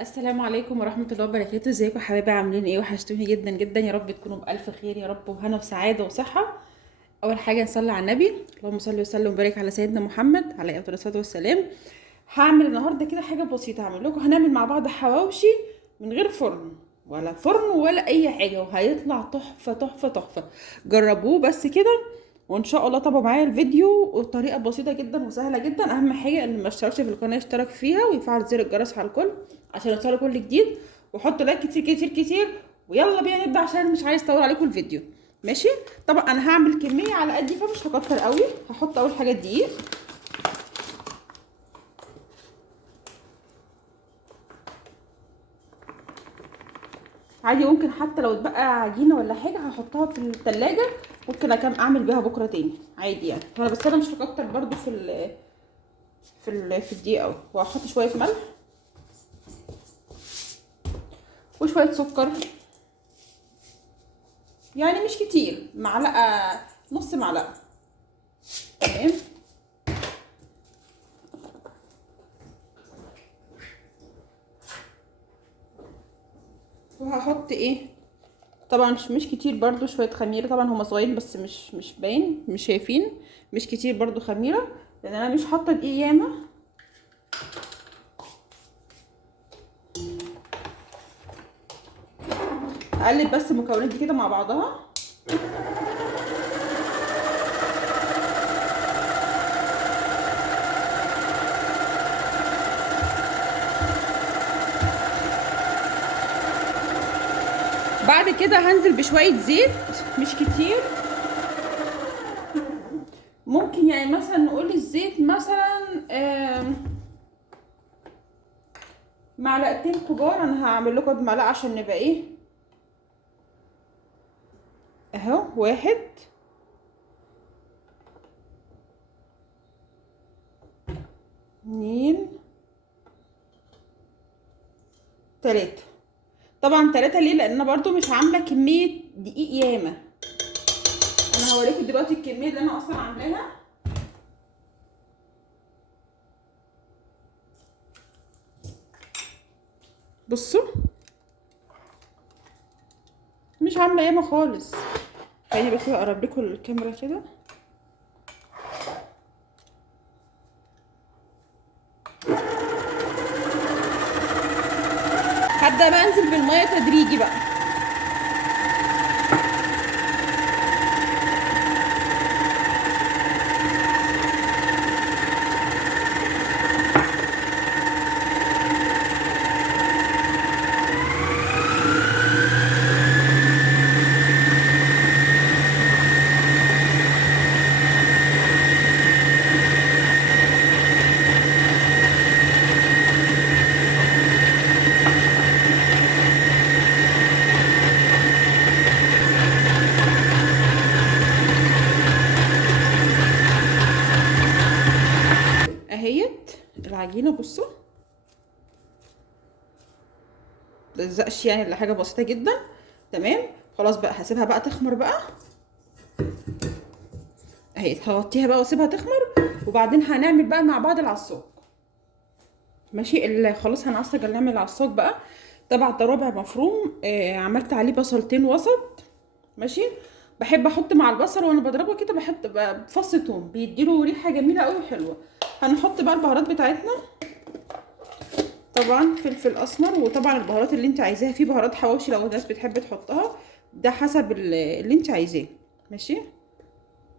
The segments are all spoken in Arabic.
السلام عليكم ورحمة الله وبركاته. ازيكم حبايبي؟ عاملين ايه؟ وحشتوني جدا جدا. يا رب تكونوا بألف خير يا رب، وهنا وسعادة وصحة. أول حاجة نصلي على النبي، اللهم صل وسلم وبارك على سيدنا محمد عليه أفضل الصلاة والسلام. هعمل النهاردة كده حاجة بسيطة، هعمل لكم، هنعمل مع بعض حواوشي من غير فرن ولا فرن ولا أي حاجة، وهيطلع تحفة تحفة تحفة. جربوه بس كده وان شاء الله. طبعا معايا الفيديو وطريقه بسيطه جدا وسهله جدا. اهم حاجه اللي ما اشتركش في القناه يشترك فيها ويفعل زر الجرس على الكل عشان يوصله كل جديد، وحطوا لايك كتير كتير كتير. ويلا بينا نبدا عشان مش عايز اطول عليكم الفيديو. ماشي. طبعا انا هعمل كميه على قدي فمش هكتر قوي. هحط اول حاجه الدقيق. عادي ممكن حتى لو اتبقى عجينه ولا حاجه هحطها في التلاجة، ممكن اعمل بيها بكره تاني عادي يعني. بس انا مش هكتر برضو في الدقيق قوي. وهحط شويه ملح وشويه سكر، يعني مش كتير، معلقه، نص معلقه. تمام. وهحط ايه؟ طبعا مش كتير برضو، شويه خميره. طبعا هما صغيرين بس مش باين، مش شايفين. مش كتير برضو خميره لان انا مش حاطه دقيق ياما. اقلب بس المكونات دي كده مع بعضها. بعد كده هنزل بشويه زيت، مش كتير. ممكن يعني مثلا نقول الزيت مثلا معلقتين كبار. انا هعمل لكم بمعلقه عشان نبقى ايه. اهو، واحد، اتنين، تلاتة. طبعا تلاتة ليه؟ لان انا برضو مش عامله كميه دقيق ياما. انا هوريكم دلوقتي الكميه اللي انا اصلا عاملاها. بصوا، مش عامله ياما خالص. خليني بس اقرب لكم الكاميرا كده. هبدا بقى انزل بالميه تدريجي بقى. اهيت العجينه، بصوا، متلزقش يعني، الا حاجه بسيطه جدا. تمام. خلاص بقى هسيبها بقى تخمر بقى. اهي هغطيها بقى واسيبها تخمر، وبعدين هنعمل بقى مع بعض العصاج. ماشي. خلاص هنعصج، نعمل العصاج بقى. طبعا ده ربع مفروم. عملت عليه بصلتين وسط. ماشي. بحب احط مع البصل وانا بضربه كده، بحط فص توم بيديله ريحه جميله قوي وحلوه. هنحط بقى البهارات بتاعتنا. طبعا فلفل اسمر، وطبعا البهارات اللي انت عايزاها. في بهارات حواوشي لو الناس بتحب تحطها، ده حسب اللي انت عايزاه. ماشي.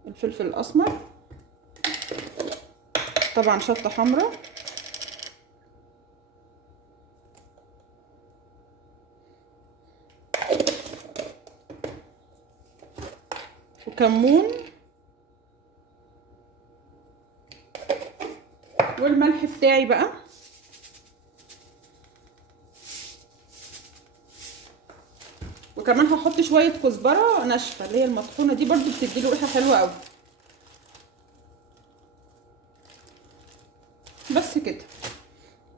الفلفل الاسمر، طبعا شطه حمراء، وكمون، والملح بتاعي بقى. وكمان هحط شويه كزبره ناشفه اللي هي المطحونه دي، برضو بتديله ريحه حلوه قوي. بس كده،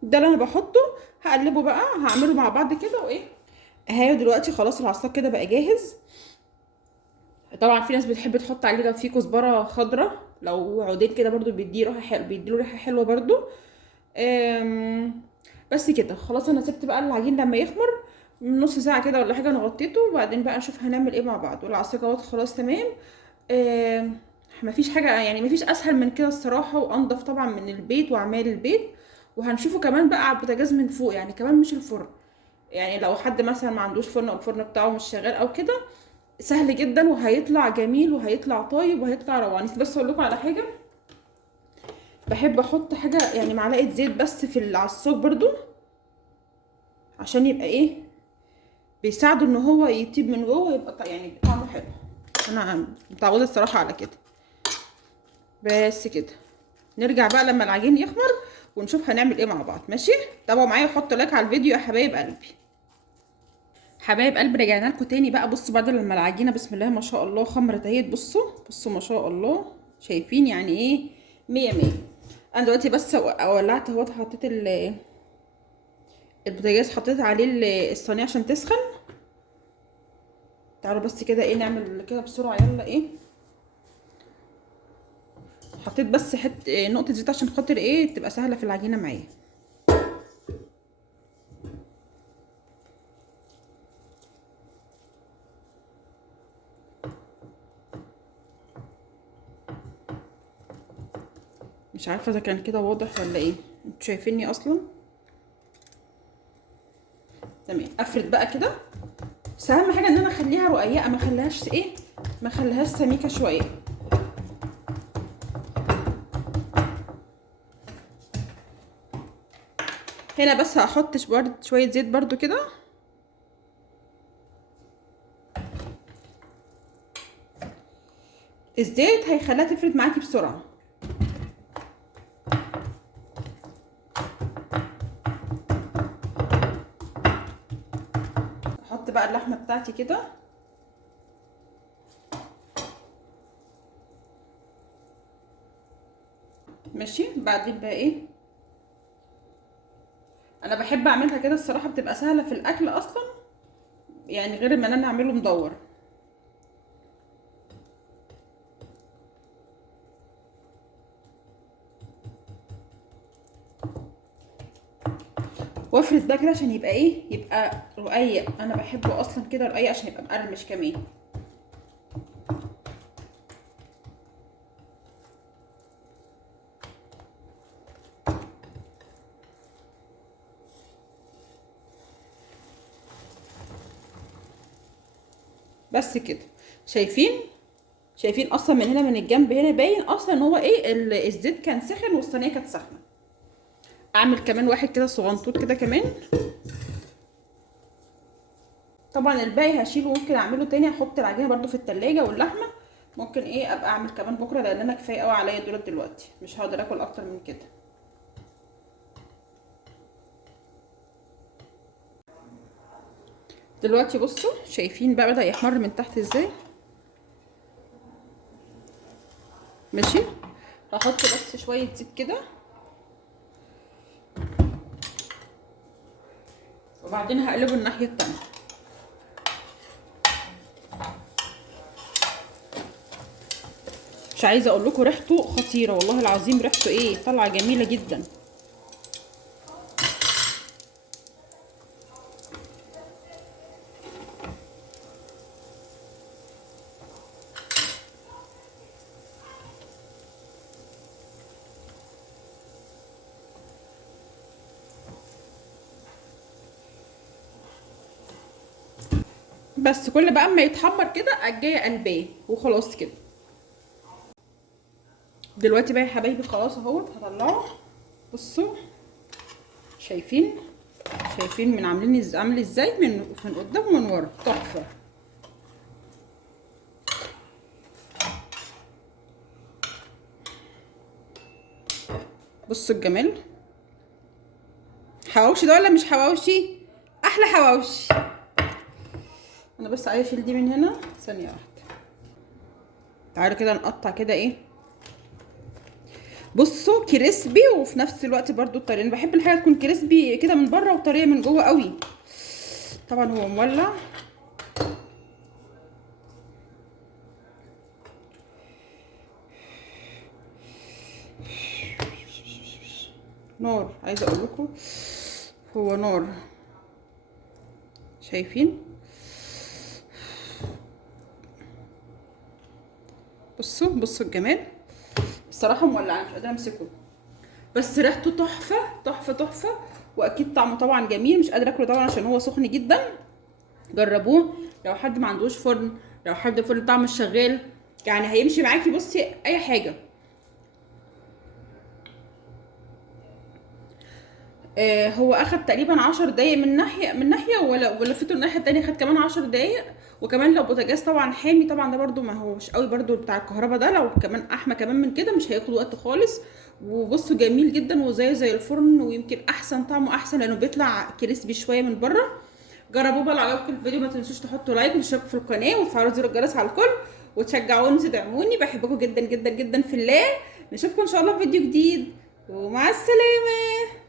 ده اللي انا بحطه. هقلبه بقى، هعمله مع بعض كده وايه. اهي دلوقتي خلاص العصاج كده بقى جاهز. طبعا في ناس بتحب تحط عليه لو في كزبره خضراء، لو عودين كده برضو بيديه ريحه حلوه، بيديله ريحه حلوه برضو. أم، بس كده خلاص. انا سبت بقى العجين لما يخمر من نص ساعه كده ولا حاجه، انا غطيته، وبعدين بقى نشوف هنعمل ايه مع بعض. والعصير اهوت خلاص تمام. آه مفيش حاجه يعني، مفيش اسهل من كده الصراحه، وانضف طبعا من البيت واعمال البيت. وهنشوفه كمان بقى على البوتاجاز من فوق يعني، كمان مش الفرن. يعني لو حد مثلا ما عندوش فرن او الفرن بتاعه مش شغال او كده، سهل جدا وهيطلع جميل وهيطلع طيب وهيطلع روعان. بس اقول لكم على حاجه، بحب احط حاجه يعني معلقه زيت بس في العصاج برضو، عشان يبقى ايه، بيساعده ان هو يطيب من جوه ويبقى يعني طعمه حلو. انا متعوده الصراحه على كده. بس كده نرجع بقى لما العجين يخمر ونشوف هنعمل ايه مع بعض. ماشي، تابعوا معايا وحطوا لايك على الفيديو يا حبايب قلبي. حبايب قلبي رجعنا لكم تاني بقى. بصوا بعد لما العجينه بسم الله ما شاء الله خمرت اهيت، بصوا بصوا ما شاء الله، شايفين يعني ايه، مية مية. انا دلوقتي بس ولعت اهوت، حطيت البوتاجاز، حطيت عليه الصينيه عشان تسخن. تعالوا بس كده ايه نعمل كده بسرعه، يلا ايه. حطيت بس نقطه زيت عشان خاطر ايه تبقى سهله في العجينه معايا. مش عارفه اذا كان كده واضح ولا ايه، انتوا شايفيني اصلا؟ تمام. افرد بقى كده، بس اهم حاجه ان انا اخليها رقيقه، ما اخليهاش ايه، ما اخليهاش سميكه شويه. هنا بس هحط شويه زيت برضو كده. الزيت هيخليها تفرد معاكي بسرعه. احط بقى اللحمه بتاعتي كده. ماشي، بعدين بقى ايه، انا بحب اعملها كده الصراحه، بتبقى سهله في الاكل اصلا يعني، غير ما انا اعمله مدور. وافرد بقى كده عشان يبقى ايه، يبقى رقيق. انا بحبه اصلا كده رقيق عشان يبقى مقرمش كمان. بس كده، شايفين؟ شايفين اصلا من هنا من الجنب هنا باين اصلا ان هو ايه، الزيت كان سخن والصينيه كانت سخنه. اعمل كمان واحد كده صغنطوط كده كمان. طبعا الباقي هشيله، ممكن اعمله تاني، احط العجينه برده في التلاجة، واللحمه ممكن ايه ابقى اعمل كمان بكره، لان انا كفايه قوي عليا دولت دلوقتي، مش هقدر اكل اكتر من كده. دلوقتي بصوا شايفين بقى بدأ يحمر من تحت ازاي. ماشي، هحط بس شويه زيت كده، وبعدين هقلبه الناحيه التانيه. مش عايزه اقول لكم ريحته خطيره والله العظيم، ريحته ايه طالعه جميله جدا. بس كل بقى اما يتحمر كده اجي قلباه وخلاص كده. دلوقتي بقى يا حبايبي خلاص اهوت هطلعه. بصوا شايفين؟ شايفين من عامل ازاي من قدام ومن ورا، تحفه. بصوا الجمال. حواوشي ده ولا مش حواوشي؟ احلى حواوشي. انا بس عايزه اشيل دي من هنا ثانيه واحده. تعالوا كده نقطع كده ايه. بصوا كريسبي وفي نفس الوقت برضو طريه. انا بحب الحاجه تكون كريسبي كده من بره وطريه من جوه قوي. طبعا هو مولع. نار، عايزه اقول لكم هو نار، شايفين؟ بصوا الجمال. الصراحه مولع، مش قادره امسكه، بس ريحته تحفه تحفه تحفه، واكيد طعمه طبعا جميل. مش قادره اكله طبعا عشان هو سخن جدا. جربوه لو حد ما عندوش فرن، لو حد الفرن بتاعه مش شغال، يعني هيمشي معاكي. بصي اي حاجه. هو اخد تقريبا 10 دقايق من ناحيه، ولفته الناحيه التانية خد كمان 10 دقايق. وكمان لو بوتاجاز طبعا حامي، طبعا ده برده ما هوش قوي برده بتاع الكهرباء ده، لو كمان احمى كمان من كده مش هياخد وقت خالص. وبصوا جميل جدا وزي الفرن، ويمكن احسن طعمه احسن لانه بيطلع كريسبي شويه من بره. جربوه بقى. لو عجبكم الفيديو ما تنسوش تحطوا لايك وتشتركوا في القناه وتفعلوا زر الجرس على الكل، وتشجعوني وتدعموني. بحبكم جدا جدا جدا في الله. نشوفكم ان شاء الله في فيديو جديد، ومع السلامه.